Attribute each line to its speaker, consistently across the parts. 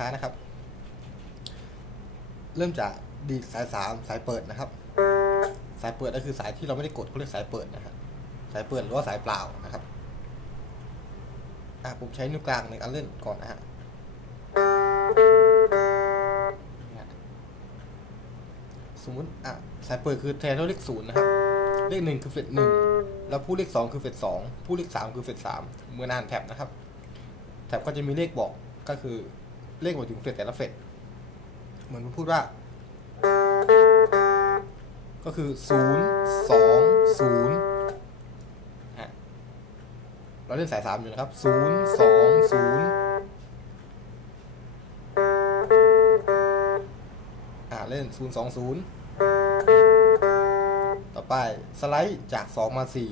Speaker 1: ช้านะครับ เริ่มจากดีสายสามสายเปิดนะครับ สายเปิดก็คือสายที่เราไม่ได้กดเขาเรียกสายเปิดนะครับ สายเปิดหรือว่าสายเปล่านะครับอะผมใช้นิ้วกลางในการเล่นก่อนนะฮะสมมติอะสายเปิดคือแทนด้วยเลขศูนย์นะครับ เลขหนึ่งคือเฟสหนึ่งแล้วผู้เลขสองคือเฟสสองผู้เลขสามคือเฟสสามเมื่อนานแท็บนะครับ แท็บก็จะมีเลขบอกก็คือ เลขบอกถึงเฟสแต่ละเฟสเหมือนผมพูดว่า ก็คือศูนย์สองศูนย์ฮะเราเล่นสายสามอยู่นะครับศูนย์สองศูนย์อ่าเล่นศูนย์สองศูนย์ต่อไปสไลด์จากสองมาสี่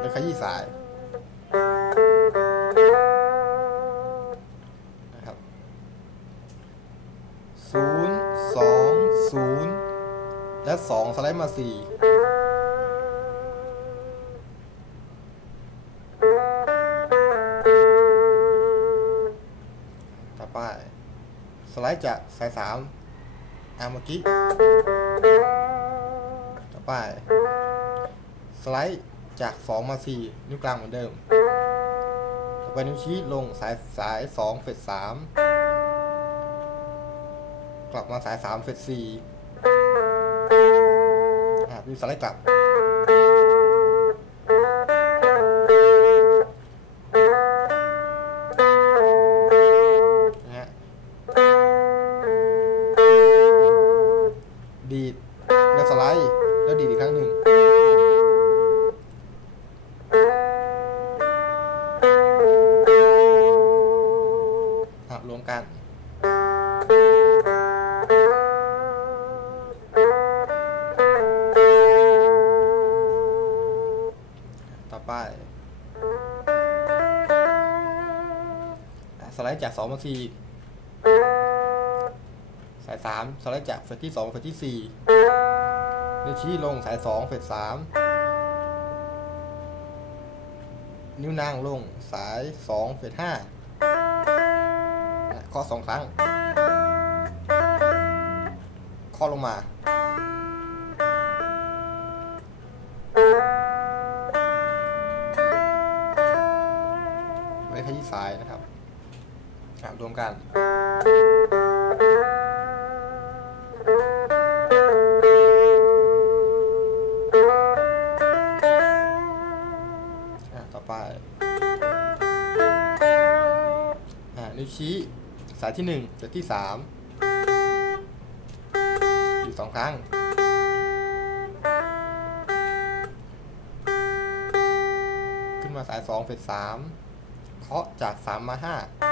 Speaker 1: แล้วขยี้สาย 0 2 0 และ 2 สไลด์มา 4 ต่อไป สไลด์จากสาย 3อาเมื่อกี้ ต่อไป สไลด์จาก 2 มา 4 นิ้วกลางเหมือนเดิม ต่อไปนิ้วชี้ลงสายสาย 2 เฟด3 กลับมาสายสามเฟสสี่อ่าดูสไลด์กลับนะฮะดีดแล้วสไลด์แล้วดีดอีกครั้งหนึ่งอะรวมกัน สไลด์จาก2มาทีสาย 3 สไลด์จากเฟสที่ 2 เฟสที่ 4 นิ้วชี้ลงสาย 2 เฟส3นิ้วนางลงสาย 2 เฟส5เคาะสองครั้งเคาะลงมาไว้ขยี้สายนะครับ ครับรวมกัน ต่อไป นิ้วชี้สายที่1สายที่3อยู่สองครั้งขึ้นมาสาย2เฟส3เคาะจาก 3 มา 5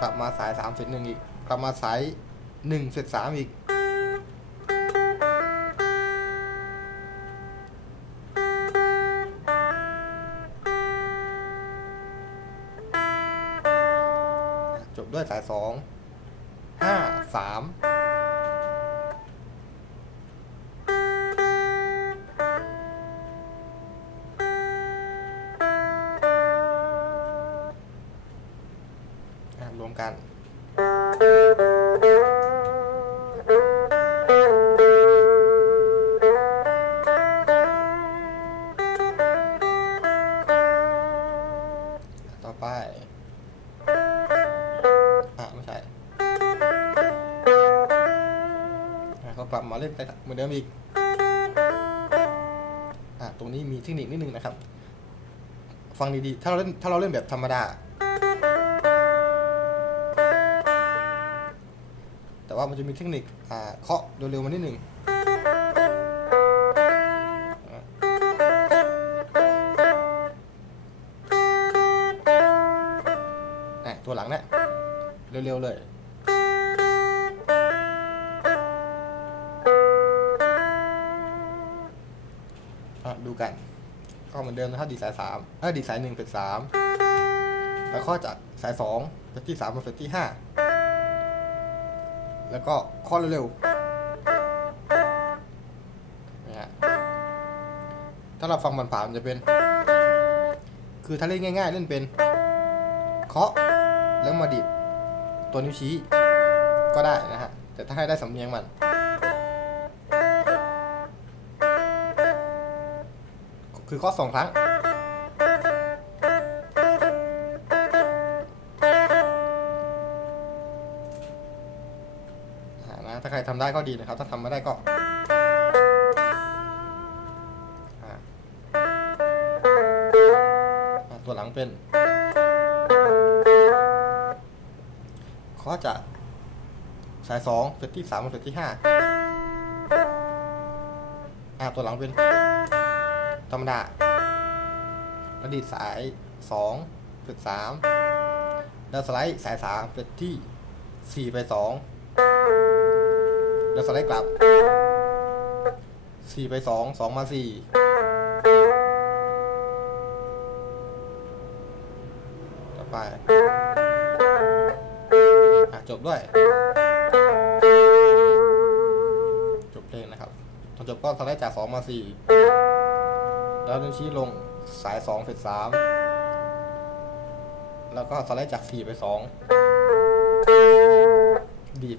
Speaker 1: กลับมาสาย3เฟสหนึ่งอีก กลับมาสาย1เฟสสามอีก จบด้วยสาย 2 5 3 กัน ต่อไปอะไม่ใช่อะเขากลับมาเล่นไปเหมือนเดิมอีกอะตรงนี้มีเทคนิคนิดนึงนะครับ ฟังดีๆ ถ้าเราเล่นถ้าเราเล่นแบบธรรมดา ว่ามันจะมีเทคนิคเคาะเร็วๆมานิดนึงอะอะตัวหลังเนี่ยเร็วๆเลยดูกัน ก็เหมือนเดิมนะครับดีสายสามเออดีสายหนึ่งเฟสสามแล้วข้อจากสายสองเฟสที่สามมาเฟสที่ห้า แล้วก็ข้อเร็วๆนะฮะถ้าเราฟังผ่านๆมันจะเป็น คือถ้าเล่นง่าย ๆ เล่นเป็นเคาะแล้วมาดิดตัวนิ้วชี้ก็ได้นะฮะ แต่ถ้าให้ได้สำเนียงมัน คือเคาะสองครั้ง นะถ้าใครทำได้ก็ดีนะครับ ถ้าทำไม่ได้ก็ตัวหลังเป็นเคาะจากสายสองเฟสที่สามเฟสที่ห้าอ่าตัวหลังเป็นธรรมดาแล้วดีดสายสองเฟสสามแล้วสไลด์สายสามเฟสที่สี่ไปสอง แล้วสไลด์กลับสี่ไปสองสองมาสี่ต่อไปอะจบด้วย จบเพลงนะครับตอนจบก็สไลด์จากสองมาสี่แล้วนิ้วชี้ลงสายสองเฟสสามแล้วก็สไลด์จากสี่ไปสองดีด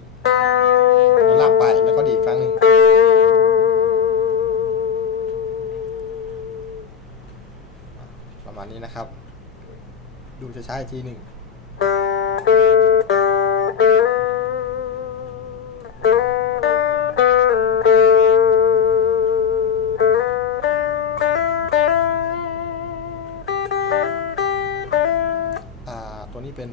Speaker 1: นี้นะครับ ดูช้าๆอีกทีหนึ่งตัวนี้เป็น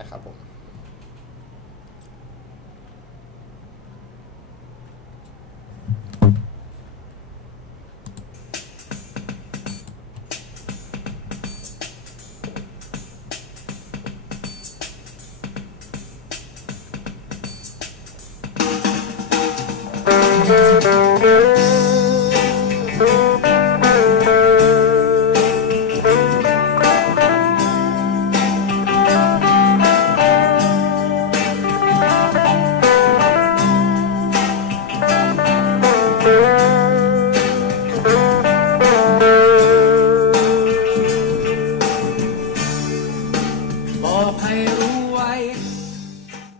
Speaker 1: นะครับผม